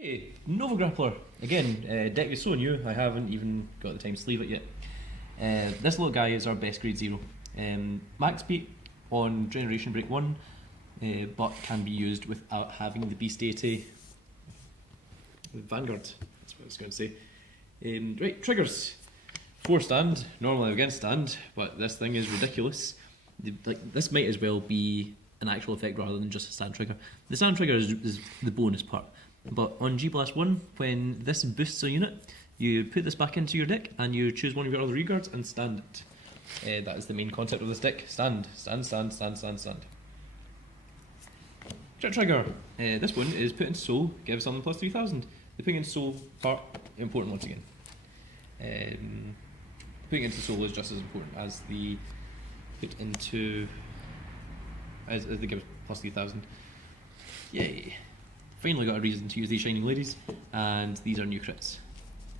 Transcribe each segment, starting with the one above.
Hey, Nova Grappler! Again, deck is so new, I haven't even got the time to sleeve it yet. This little guy is our best grade 0. Max beat on Generation Break 1, but can be used without having the beast deity. Vanguard, that's what I was going to say. Right, triggers. 4 stand, normally against stand, but this thing is ridiculous. This might as well be an actual effect rather than just a stand trigger. The stand trigger is the bonus part. But on G Blast 1, when this boosts a unit, you put this back into your deck and you choose one of your other reguards and stand it. That is the main concept of this deck. Stand. Crit trigger. This one is put into soul, give something plus 3000. The putting into soul part, important once again. Putting into soul is just as important as the put into, as the give plus 3000. Yay. Finally got a reason to use these Shining Ladies, and these are new crits.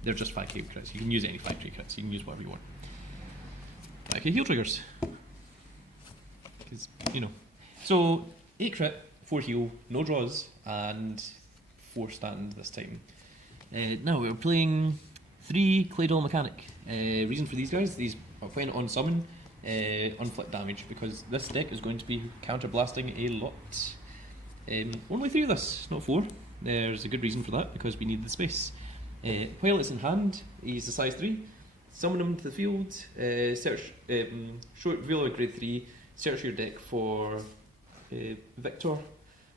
They're just 5k crits. You can use any 5k crits, you can use whatever you want. 5k heal triggers. Because, you know. So, 8 crit, 4 heal, no draws, and 4 stand this time. Now we're playing 3 Claydol Mechanic. Reason for these guys, these are playing on summon, unflip damage, because this deck is going to be counter blasting a lot. Only 3 of this, not 4. There's a good reason for that, because we need the space. While it's in hand, he's a size 3. Summon him to the field, search, reveal a grade 3, search your deck for Victor,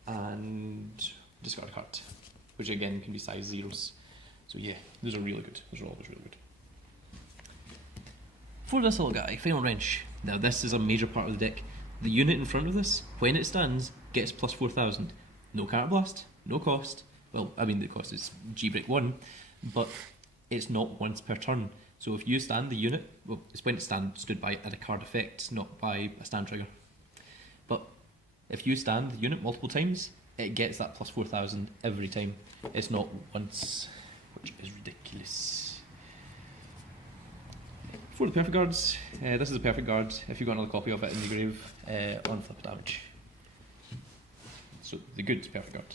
and discard a card, which again can be size 0s. So yeah, those are really good. Those are always really good. For this little guy, Final Wrench. Now this is a major part of the deck. The unit in front of this, when it stands, gets plus 4000. No counter blast, no cost. Well, I mean the cost is G break 1, but it's not once per turn. So if you stand the unit, well, it's when it stood by at a card effect, not by a stand trigger. But if you stand the unit multiple times, it gets that plus 4000 every time. It's not once, which is ridiculous. For the perfect guards, this is a perfect guard. If you've got another copy of it in the grave, on flip damage. So the good perfect guard.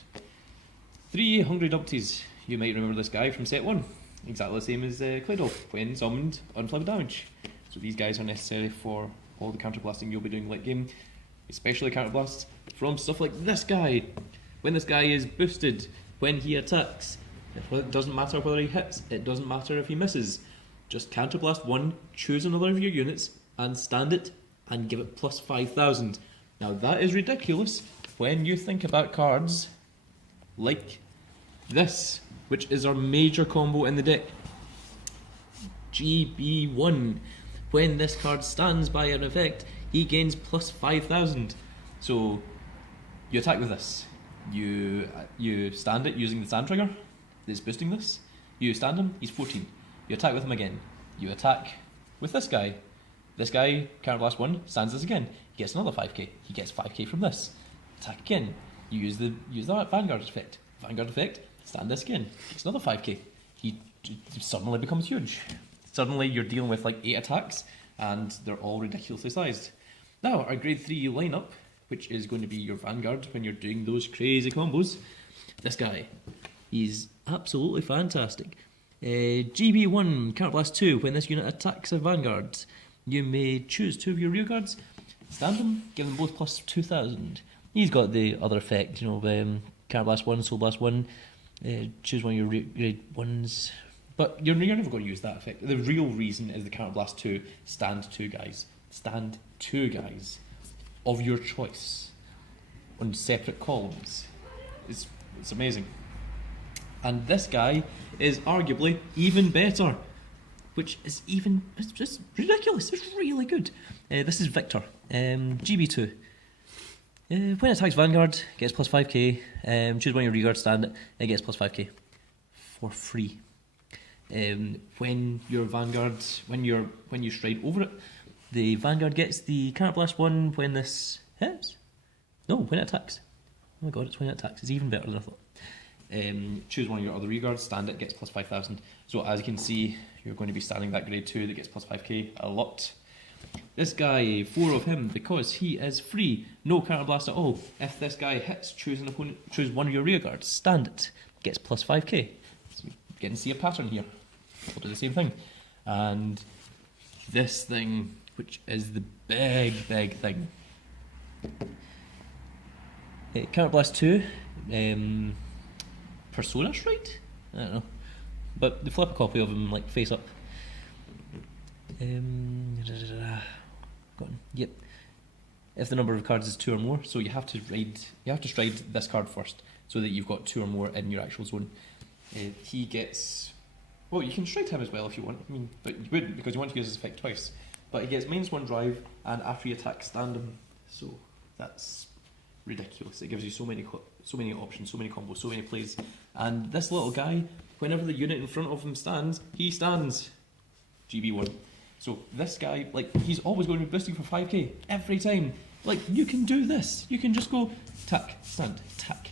3 Hungry Dumpties. You might remember this guy from set 1. Exactly the same as Claydol, when summoned, unflip damage. So these guys are necessary for all the counter blasting you'll be doing late game, especially counter blasts from stuff like this guy. When this guy is boosted, when he attacks, it doesn't matter whether he hits, it doesn't matter if he misses. Just counter blast 1, choose another of your units, and stand it, and give it plus 5000. Now that is ridiculous when you think about cards like this, which is our major combo in the deck. GB1. When this card stands by an effect, he gains plus 5000. So you attack with this. You stand it using the stand trigger that's boosting this. You stand him, he's 14. You attack with him again. You attack with this guy. This guy, counter blast 1, stands this again. He gets another 5k. He gets 5k from this. Attack again. You use that Vanguard effect. Vanguard effect, stand this again. Gets another 5k. He suddenly becomes huge. Suddenly you're dealing with like 8 attacks, and they're all ridiculously sized. Now, our grade 3 lineup, which is going to be your Vanguard when you're doing those crazy combos. This guy, he's absolutely fantastic. GB1, Counter Blast 2, when this unit attacks a Vanguard, you may choose 2 of your rearguards, stand them, give them both plus 2000. He's got the other effect, you know, Counter Blast 1, Soul Blast 1, choose one of your grade 1s, but you're never going to use that effect. The real reason is the Counter Blast 2, stand 2 guys. Stand 2 guys of your choice on separate columns. It's amazing. And this guy is arguably even better, which is it's just ridiculous. It's really good. This is Victor, GB2. When it attacks Vanguard, gets plus 5k. Choose one of your reguards, stand it, it gets plus 5k for free. When your Vanguard, when you stride over it, the Vanguard gets the counter blast 1 when this hits. No, when it attacks. Oh my god, it's when it attacks. It's even better than I thought. Choose one of your other reguards, stand it, gets plus 5000. So as you can see, you're going to be standing that grade 2 that gets plus 5k a lot. This guy, 4 of him, because he is free, no counter blast at all. If this guy hits, choose an opponent, choose one of your rearguards, stand it, gets plus 5k. So you can see a pattern here. We'll do the same thing. And this thing, which is the big thing. Counterblast 2, Persona Stride? I don't know. But they flip a copy of him like face up. Yep. If the number of cards is 2 or more, so you have to stride this card first, so that you've got 2 or more in your actual zone. He gets, well, you can stride him as well if you want. I mean, but you wouldn't because you want to use his effect twice. But he gets -1 drive, and after you attack, stand him. So that's ridiculous. It gives you so many options, so many combos, so many plays. And this little guy, whenever the unit in front of him stands, he stands. GB1. So this guy, like, he's always going to be boosting for 5k every time. Like, you can do this. You can just go tack, stand, tack,